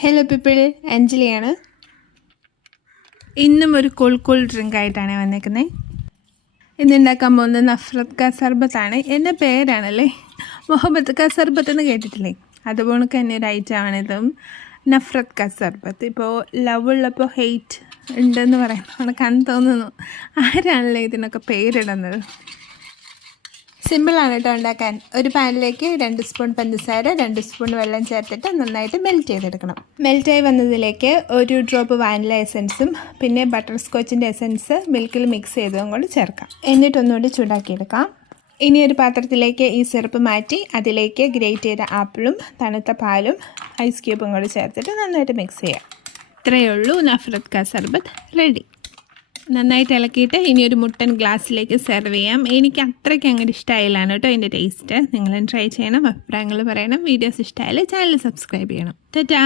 Hello people, അഞ്ജലിയാണ്. ഇന്നും ഒരു cool drink ആയിട്ടാണ് വന്നേക്കുന്നത്. ഇന്നുണ്ടാക്കാൻ പോകുന്നത് നഫ്രത് കാ സർബത്താണ്. എൻ്റെ പേരാണല്ലേ, മുഹബത്ത് കാ സർബത്ത് എന്ന് കേട്ടിട്ടില്ലേ? അതുപോലെ തന്നെ ഒരു ഐറ്റമാണിതും, നഫ്രത് കാ സർബത്ത്. ഇപ്പോൾ ലവ് ഉള്ളപ്പോൾ ഹെയ്റ്റ് ഉണ്ടെന്ന് പറയുന്നത് കണ്ടു തോന്നുന്നു. ആരാണല്ലേ ഇതിനൊക്കെ പേരിടുന്നത്? സിമ്പിളാണ് കേട്ടോ ഉണ്ടാക്കാൻ. ഒരു പാനിലേക്ക് 2 സ്പൂൺ പഞ്ചസാര, 2 സ്പൂൺ വെള്ളം ചേർത്തിട്ട് നന്നായിട്ട് മെൽറ്റ് ചെയ്തെടുക്കണം. മെൽറ്റായി വന്നതിലേക്ക് 1 ഡ്രോപ്പ് വാനില എസൻസും പിന്നെ ബട്ടർ സ്കോച്ചിൻ്റെ എസൻസ് മിൽക്കിൽ മിക്സ് ചെയ്തതും കൂടി ചേർക്കാം. എന്നിട്ടൊന്നുകൂടി ചൂടാക്കിയെടുക്കാം. ഇനി ഒരു പാത്രത്തിലേക്ക് ഈ സിറപ്പ് മാറ്റി അതിലേക്ക് ഗ്രേറ്റ് ചെയ്ത ആപ്പിളും തണുത്ത പാലും ഐസ് ക്യൂബും കൂടി ചേർത്തിട്ട് നന്നായിട്ട് മിക്സ് ചെയ്യാം. ഇത്രയേ ഉള്ളൂ, നഫ്രത് കാ സർബത്ത് റെഡി. നന്നായിട്ട് ഇളക്കിയിട്ട് ഇനി ഒരു മുട്ടൻ ഗ്ലാസ്സിലേക്ക് സെർവ് ചെയ്യാം. എനിക്ക് അത്രയ്ക്ക് അങ്ങനെ ഇഷ്ടമായില്ലാണ് കേട്ടോ ഇതിൻ്റെ ടേസ്റ്റ്. നിങ്ങളും ട്രൈ ചെയ്യണം, അഭിപ്രായങ്ങൾ പറയണം. വീഡിയോസ് ഇഷ്ടമായാലും ചാനൽ സബ്സ്ക്രൈബ് ചെയ്യണം. ടാറ്റാ.